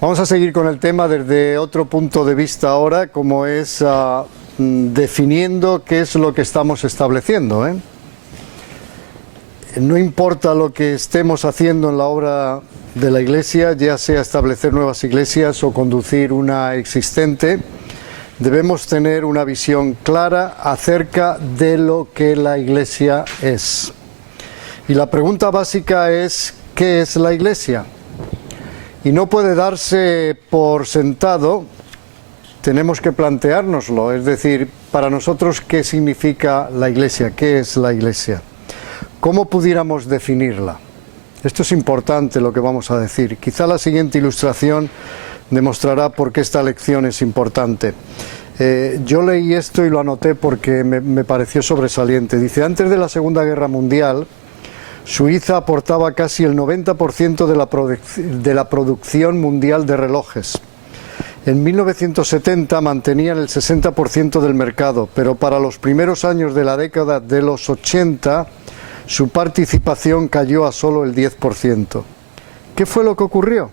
Vamos a seguir con el tema desde otro punto de vista ahora, como es definiendo qué es lo que estamos estableciendo, ¿eh? No importa lo que estemos haciendo en la obra de la Iglesia, ya sea establecer nuevas iglesias o conducir una existente, debemos tener una visión clara acerca de lo que la Iglesia es. Y la pregunta básica es, ¿qué es la Iglesia? Y no puede darse por sentado, tenemos que planteárnoslo, es decir, para nosotros, ¿qué significa la Iglesia? ¿Qué es la Iglesia? ¿Cómo pudiéramos definirla? Esto es importante lo que vamos a decir. Quizá la siguiente ilustración demostrará por qué esta lección es importante. Yo leí esto y lo anoté porque me pareció sobresaliente. Dice, antes de la Segunda Guerra Mundial, Suiza aportaba casi el 90% de la producción mundial de relojes. En 1970 mantenían el 60% del mercado, pero para los primeros años de la década de los 80, su participación cayó a solo el 10%. ¿Qué fue lo que ocurrió?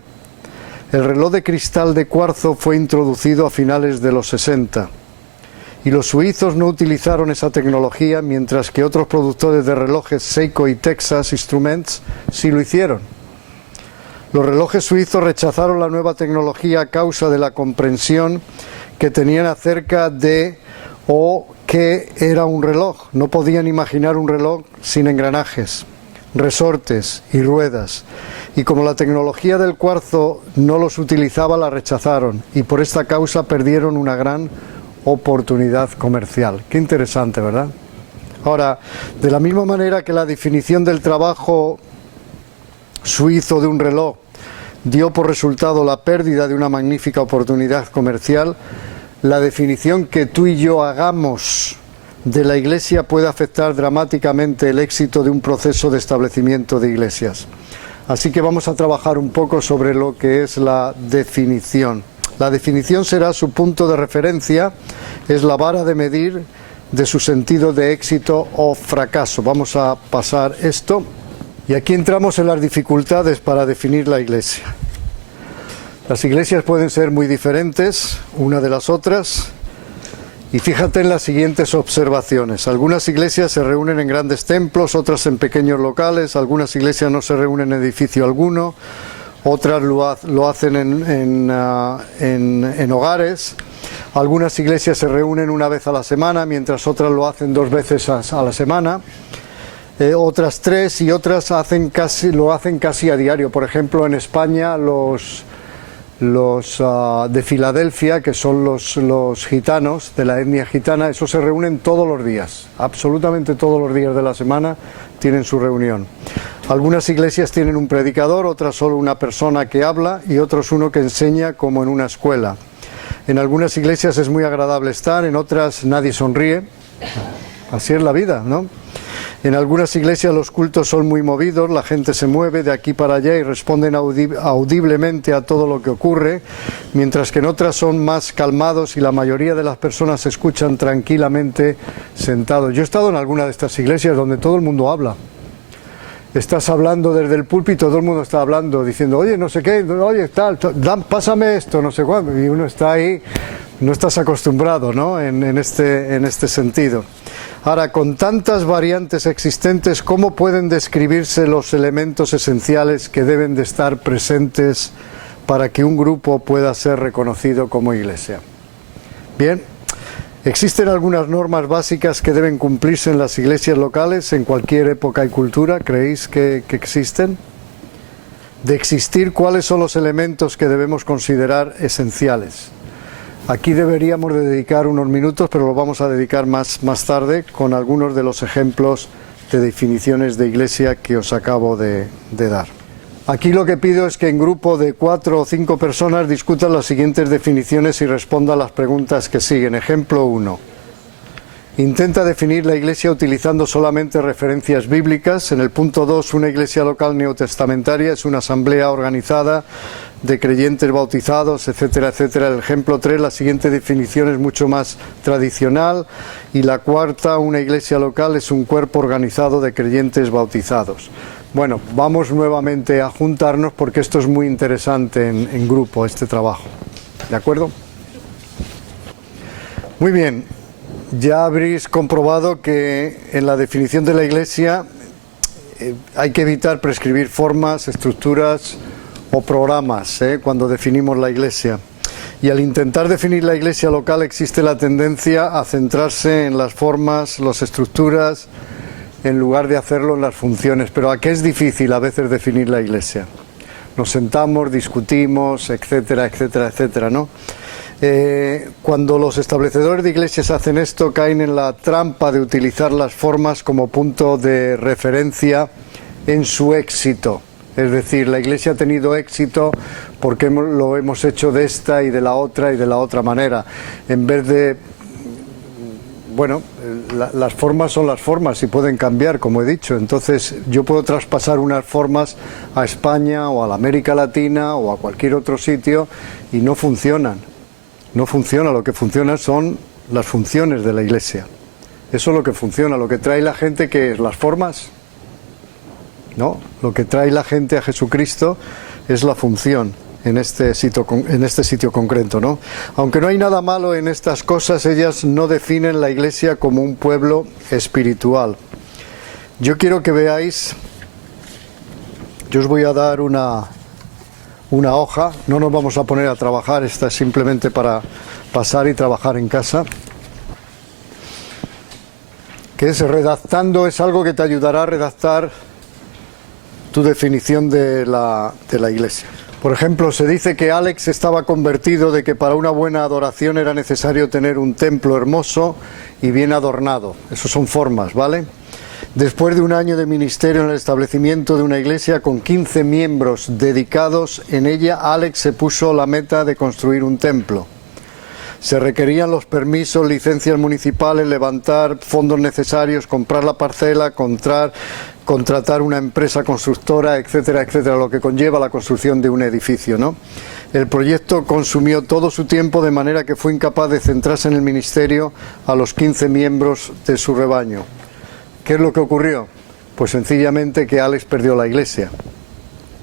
El reloj de cristal de cuarzo fue introducido a finales de los 60. Y los suizos no utilizaron esa tecnología, mientras que otros productores de relojes, Seiko y Texas Instruments, sí lo hicieron. Los relojes suizos rechazaron la nueva tecnología a causa de la comprensión que tenían acerca de qué era un reloj. No podían imaginar un reloj sin engranajes, resortes y ruedas. Y como la tecnología del cuarzo no los utilizaba, la rechazaron. Y por esta causa perdieron una gran oportunidad comercial. Qué interesante, ¿verdad? Ahora, de la misma manera que la definición del trabajo suizo de un reloj dio por resultado la pérdida de una magnífica oportunidad comercial, la definición que tú y yo hagamos de la Iglesia puede afectar dramáticamente el éxito de un proceso de establecimiento de iglesias. Así que vamos a trabajar un poco sobre lo que es la definición. La definición será su punto de referencia, es la vara de medir de su sentido de éxito o fracaso. Vamos a pasar esto y aquí entramos en las dificultades para definir la Iglesia. Las iglesias pueden ser muy diferentes una de las otras y fíjate en las siguientes observaciones. Algunas iglesias se reúnen en grandes templos, otras en pequeños locales, algunas iglesias no se reúnen en edificio alguno, otras lo hacen en hogares. Algunas iglesias se reúnen una vez a la semana, mientras otras lo hacen 2 veces a la semana. Otras 3 y otras lo hacen casi a diario. Por ejemplo, en España los de Filadelfia, que son los gitanos, de la etnia gitana, esos se reúnen todos los días, absolutamente todos los días de la semana tienen su reunión. Algunas iglesias tienen un predicador, otras solo una persona que habla y otros uno que enseña como en una escuela. En algunas iglesias es muy agradable estar, en otras nadie sonríe. Así es la vida, ¿no? En algunas iglesias los cultos son muy movidos, la gente se mueve de aquí para allá y responden audiblemente a todo lo que ocurre, mientras que en otras son más calmados y la mayoría de las personas escuchan tranquilamente sentados. Yo he estado en alguna de estas iglesias donde todo el mundo habla. Estás hablando desde el púlpito, todo el mundo está hablando, diciendo, oye, no sé qué, oye, tal, pásame esto, no sé cuándo, y uno está ahí, no estás acostumbrado, ¿no?, en este sentido. Ahora, con tantas variantes existentes, ¿cómo pueden describirse los elementos esenciales que deben de estar presentes para que un grupo pueda ser reconocido como iglesia? Bien, existen algunas normas básicas que deben cumplirse en las iglesias locales en cualquier época y cultura. ¿Creéis que existen? De existir, ¿cuáles son los elementos que debemos considerar esenciales? Aquí deberíamos de dedicar unos minutos, pero lo vamos a dedicar más tarde con algunos de los ejemplos de definiciones de iglesia que os acabo de dar. Aquí lo que pido es que en grupo de 4 o 5 personas discutan las siguientes definiciones y respondan las preguntas que siguen. Ejemplo 1. Intenta definir la Iglesia utilizando solamente referencias bíblicas. En el punto 2, una iglesia local neotestamentaria es una asamblea organizada de creyentes bautizados, etcétera, etcétera. El ejemplo 3, la siguiente definición es mucho más tradicional. Y la cuarta, una iglesia local es un cuerpo organizado de creyentes bautizados. Bueno, vamos nuevamente a juntarnos porque esto es muy interesante en grupo, este trabajo. ¿De acuerdo? Muy bien. Ya habréis comprobado que en la definición de la Iglesia hay que evitar prescribir formas, estructuras o programas cuando definimos la Iglesia. Y al intentar definir la Iglesia local existe la tendencia a centrarse en las formas, las estructuras, en lugar de hacerlo en las funciones. Pero ¿a qué es difícil a veces definir la Iglesia? Nos sentamos, discutimos, etcétera, etcétera, etcétera, ¿no? Cuando los establecedores de iglesias hacen esto, caen en la trampa de utilizar las formas como punto de referencia en su éxito. Es decir, la iglesia ha tenido éxito porque lo hemos hecho de esta y de la otra manera. En vez de... Bueno, las formas son las formas y pueden cambiar, como he dicho. Entonces, yo puedo traspasar unas formas a España o a la América Latina o a cualquier otro sitio y no funcionan. No funciona, lo que funciona son las funciones de la Iglesia. Eso es lo que funciona, lo que trae la gente, que es las formas. No, lo que trae la gente a Jesucristo es la función en este sitio concreto, ¿no? Aunque no hay nada malo en estas cosas, ellas no definen la Iglesia como un pueblo espiritual. Yo quiero que veáis, yo os voy a dar una hoja, no nos vamos a poner a trabajar, esta es simplemente para pasar y trabajar en casa, que es redactando, es algo que te ayudará a redactar tu definición de la Iglesia. Por ejemplo, se dice que Alex estaba convertido de que para una buena adoración era necesario tener un templo hermoso y bien adornado. Eso son formas, ¿vale? Después de un año de ministerio en el establecimiento de una iglesia con 15 miembros dedicados en ella, Alex se puso la meta de construir un templo. Se requerían los permisos, licencias municipales, levantar fondos necesarios, comprar la parcela, contratar una empresa constructora, etcétera, etcétera, lo que conlleva la construcción de un edificio, ¿no? El proyecto consumió todo su tiempo de manera que fue incapaz de centrarse en el ministerio a los 15 miembros de su rebaño. ¿Qué es lo que ocurrió? Pues sencillamente que Alex perdió la iglesia.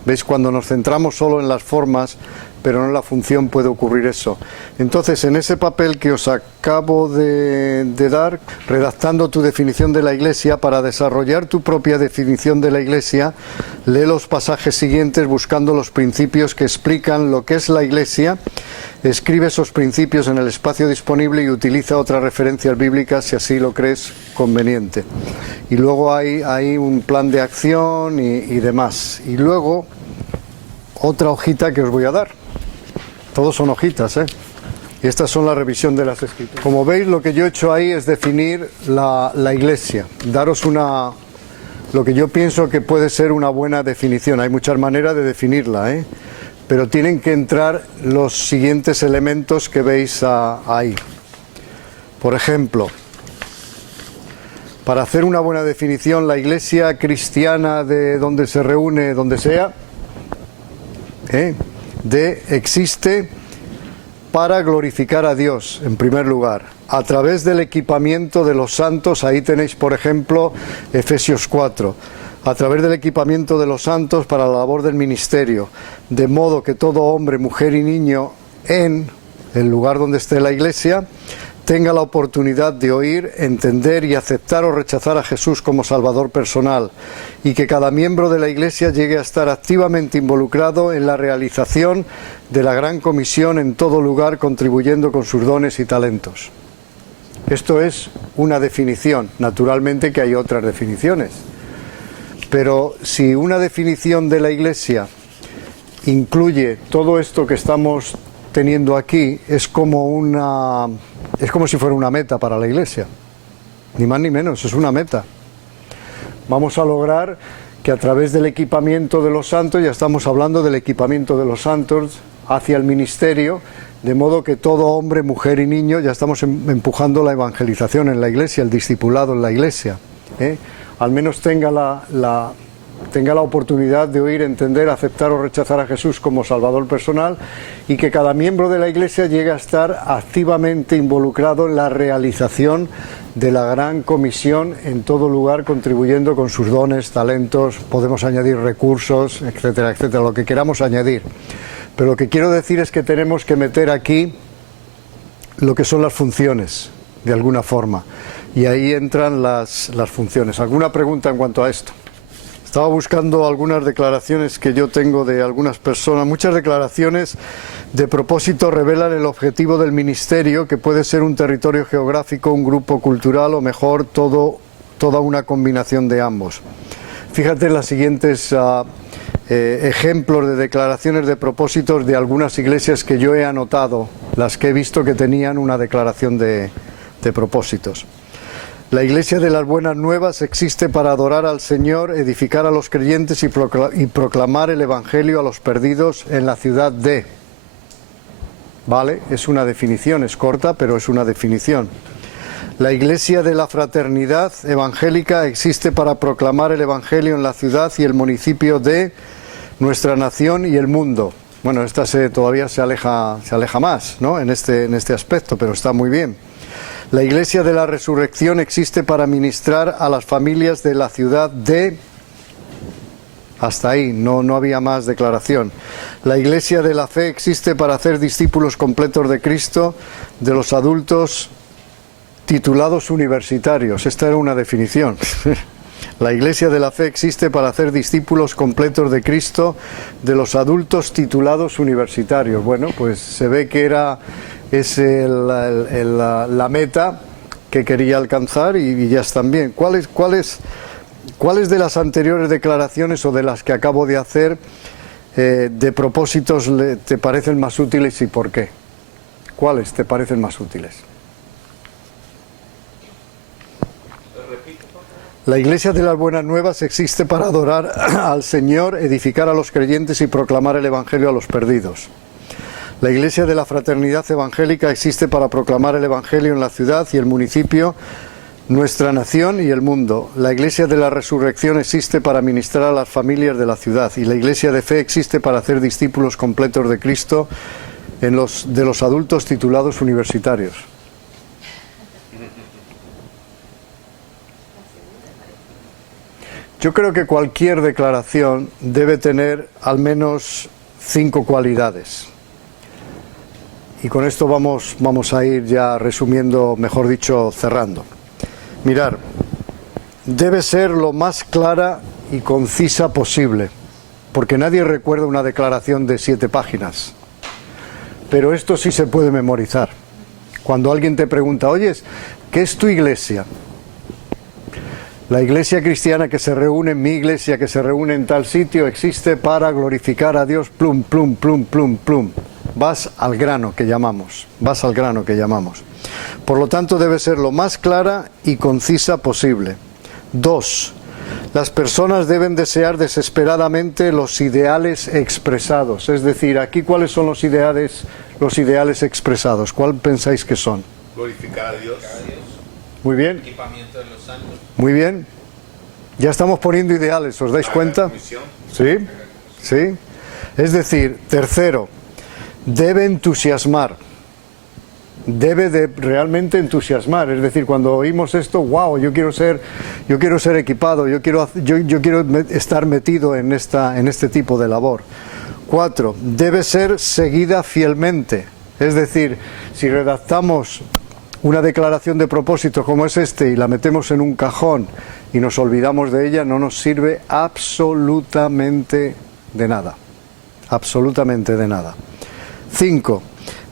¿Veis? Cuando nos centramos solo en las formas, pero no en la función, puede ocurrir eso. Entonces, en ese papel que os acabo de dar, redactando tu definición de la iglesia, para desarrollar tu propia definición de la iglesia, lee los pasajes siguientes buscando los principios que explican lo que es la iglesia. Escribe esos principios en el espacio disponible y utiliza otras referencias bíblicas si así lo crees conveniente. Y luego hay un plan de acción y demás. Y luego, otra hojita que os voy a dar. Todos son hojitas, ¿eh? Y estas son la revisión de las Escrituras. Como veis, lo que yo he hecho ahí es definir la iglesia. Daros lo que yo pienso que puede ser una buena definición. Hay muchas maneras de definirla, ¿eh? Pero tienen que entrar los siguientes elementos que veis ahí. Por ejemplo, para hacer una buena definición, la iglesia cristiana de donde se reúne, donde sea, existe para glorificar a Dios, en primer lugar, a través del equipamiento de los santos. Ahí tenéis, por ejemplo, Efesios 4. A través del equipamiento de los santos para la labor del ministerio, de modo que todo hombre, mujer y niño en el lugar donde esté la iglesia tenga la oportunidad de oír, entender y aceptar o rechazar a Jesús como Salvador personal, y que cada miembro de la iglesia llegue a estar activamente involucrado en la realización de la gran comisión en todo lugar, contribuyendo con sus dones y talentos. Esto es una definición. Naturalmente que hay otras definiciones. Pero si una definición de la Iglesia incluye todo esto que estamos teniendo aquí, es como si fuera una meta para la Iglesia. Ni más ni menos, es una meta. Vamos a lograr que a través del equipamiento de los santos, ya estamos hablando del equipamiento de los santos hacia el ministerio, de modo que todo hombre, mujer y niño, ya estamos empujando la evangelización en la iglesia, el discipulado en la iglesia, al menos tenga la oportunidad de oír, entender, aceptar o rechazar a Jesús como Salvador personal, y que cada miembro de la iglesia llegue a estar activamente involucrado en la realización de la gran comisión en todo lugar, contribuyendo con sus dones, talentos, podemos añadir recursos, etcétera, etcétera, lo que queramos añadir. Pero lo que quiero decir es que tenemos que meter aquí lo que son las funciones, de alguna forma, y ahí entran las funciones. ¿Alguna pregunta en cuanto a esto? Estaba buscando algunas declaraciones que yo tengo de algunas personas. Muchas declaraciones de propósito revelan el objetivo del ministerio, que puede ser un territorio geográfico, un grupo cultural o mejor toda una combinación de ambos. Fíjate en las siguientes ejemplos de declaraciones de propósitos de algunas iglesias que yo he anotado, las que he visto que tenían una declaración de propósitos. La Iglesia de las Buenas Nuevas existe para adorar al Señor, edificar a los creyentes y proclamar el Evangelio a los perdidos en la ciudad de... ¿Vale? Es una definición, es corta, pero es una definición. La Iglesia de la Fraternidad Evangélica existe para proclamar el Evangelio en la ciudad y el municipio de nuestra nación y el mundo. Bueno, esta todavía se aleja más, ¿no? en este aspecto, pero está muy bien. La Iglesia de la Resurrección existe para ministrar a las familias de la ciudad de... Hasta ahí, no había más declaración. La Iglesia de la Fe existe para hacer discípulos completos de Cristo, de los adultos titulados universitarios. Esta era una definición. La Iglesia de la Fe existe para hacer discípulos completos de Cristo, de los adultos titulados universitarios. Bueno, pues se ve que es la meta que quería alcanzar y ya están bien. ¿Cuáles de las anteriores declaraciones o de las que acabo de hacer de propósitos te parecen más útiles y por qué? ¿Cuáles te parecen más útiles? La Iglesia de las Buenas Nuevas existe para adorar al Señor, edificar a los creyentes y proclamar el Evangelio a los perdidos. La Iglesia de la Fraternidad Evangélica existe para proclamar el Evangelio en la ciudad y el municipio, nuestra nación y el mundo. La Iglesia de la Resurrección existe para ministrar a las familias de la ciudad, y la Iglesia de Fe existe para hacer discípulos completos de Cristo de los adultos titulados universitarios. Yo creo que cualquier declaración debe tener al menos 5 cualidades. Y con esto vamos a ir ya resumiendo, mejor dicho, cerrando. Mirar, debe ser lo más clara y concisa posible, porque nadie recuerda una declaración de 7 páginas. Pero esto sí se puede memorizar. Cuando alguien te pregunta, oye, ¿qué es tu iglesia? La iglesia cristiana que se reúne, mi iglesia que se reúne en tal sitio, existe para glorificar a Dios, plum, plum, plum, plum, plum. Vas al grano que llamamos, Por lo tanto, debe ser lo más clara y concisa posible. 2. Las personas deben desear desesperadamente los ideales expresados. Es decir, aquí, ¿cuáles son los ideales expresados? ¿Cuál pensáis que son? Glorificar a Dios. Muy bien. Equipamiento de los santos. Muy bien. Ya estamos poniendo ideales, ¿os dais cuenta? Sí, sí. Es decir, tercero, debe entusiasmar. Debe de realmente entusiasmar. Es decir, cuando oímos esto, wow, yo quiero ser equipado, yo quiero estar metido en este tipo de labor. 4, debe ser seguida fielmente. Es decir, si redactamos una declaración de propósito como es y la metemos en un cajón y nos olvidamos de ella, no nos sirve absolutamente de nada. Absolutamente de nada. 5.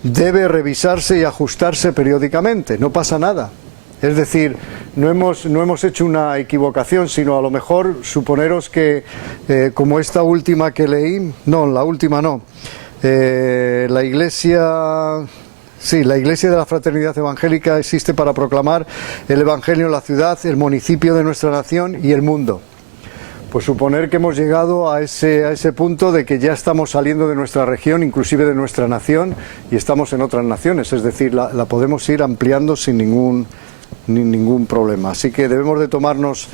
Debe revisarse y ajustarse periódicamente. No pasa nada. Es decir, no hemos hecho una equivocación, sino a lo mejor suponeros que, como esta última que leí, no, la última no, la Iglesia de la Fraternidad Evangélica existe para proclamar el Evangelio en la ciudad, el municipio de nuestra nación y el mundo. pues suponer que hemos llegado a ese punto de que ya estamos saliendo de nuestra región, inclusive de nuestra nación, y estamos en otras naciones, es decir, la podemos ir ampliando sin ningún problema. Así que debemos de tomarnos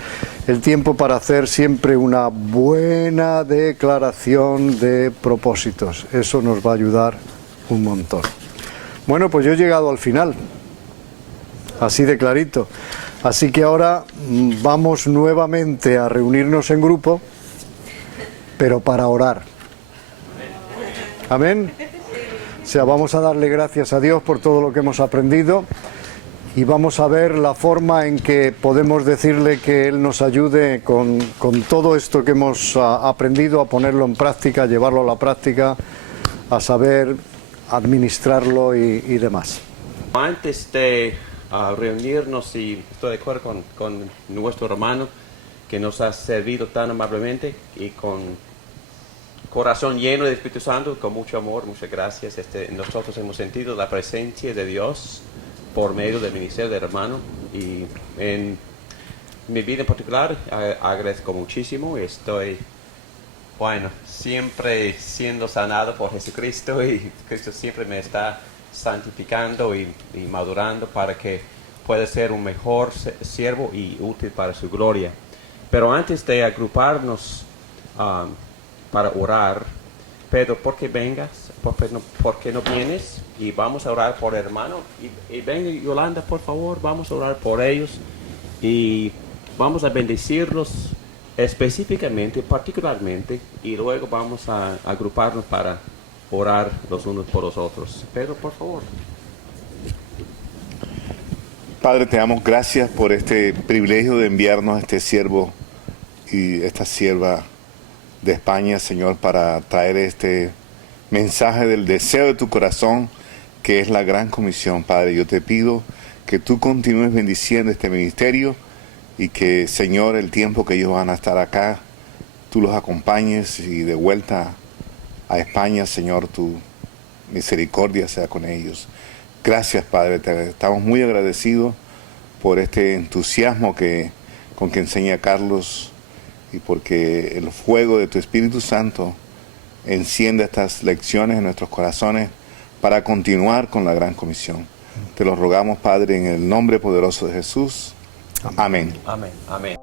el tiempo para hacer siempre una buena declaración de propósitos. Eso nos va a ayudar un montón. Bueno, pues yo he llegado al final, así de clarito. Así que ahora vamos nuevamente a reunirnos en grupo, pero para orar. Amén. O sea, vamos a darle gracias a Dios por todo lo que hemos aprendido y vamos a ver la forma en que podemos decirle que Él nos ayude con todo esto que hemos aprendido, a ponerlo en práctica, a llevarlo a la práctica, a saber administrarlo y demás. Antes de reunirnos, y estoy de acuerdo con nuestro hermano que nos ha servido tan amablemente y con corazón lleno del Espíritu Santo, con mucho amor, muchas gracias. Nosotros hemos sentido la presencia de Dios por medio del ministerio del hermano, y en mi vida en particular agradezco muchísimo. Estoy, siempre siendo sanado por Jesucristo, y Cristo siempre me está santificando y madurando para que pueda ser un mejor siervo y útil para su gloria. Pero antes de agruparnos para orar, Pedro, ¿por qué vengas? ¿Por qué no vienes? Y vamos a orar por el hermano. Y venga, Yolanda, por favor, vamos a orar por ellos y vamos a bendecirlos específicamente, particularmente, y luego vamos a agruparnos para orar los unos por los otros. Pedro, por favor. Padre, te damos gracias por este privilegio de enviarnos a este siervo y esta sierva de España, Señor, para traer este mensaje del deseo de tu corazón, que es la gran comisión. Padre, yo te pido que tú continúes bendiciendo este ministerio y que, Señor, el tiempo que ellos van a estar acá, tú los acompañes, y de vuelta a España, Señor, tu misericordia sea con ellos. Gracias, Padre, estamos muy agradecidos por este entusiasmo con que enseña Carlos, y porque el fuego de tu Espíritu Santo enciende estas lecciones en nuestros corazones para continuar con la gran comisión. Te lo rogamos, Padre, en el nombre poderoso de Jesús. Amén. Amén. Amén.